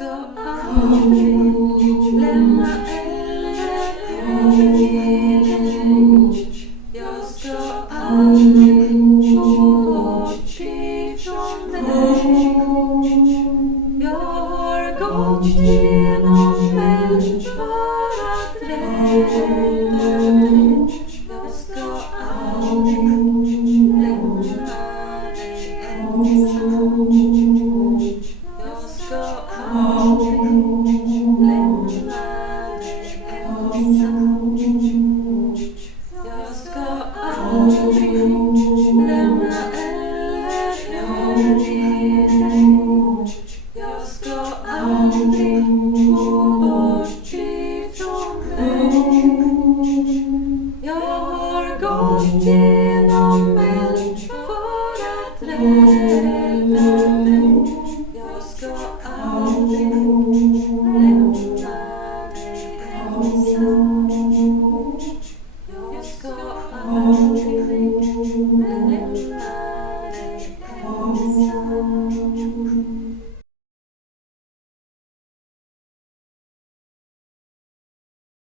ska aldrig lämna eller överge dig. Jag ska aldrig gå bort ifrån dig. Jag har gått genom eld för att rädda dig. Jag ska aldrig lämna dig ensam. Jag ska aldrig lämna dig ensam. Jag ska aldrig lämna eller överge dig. Jag ska aldrig gå bort ifrån dig. Jag har gått genom eld för att rädda dig. Jag ska aldrig lämna dig ensam.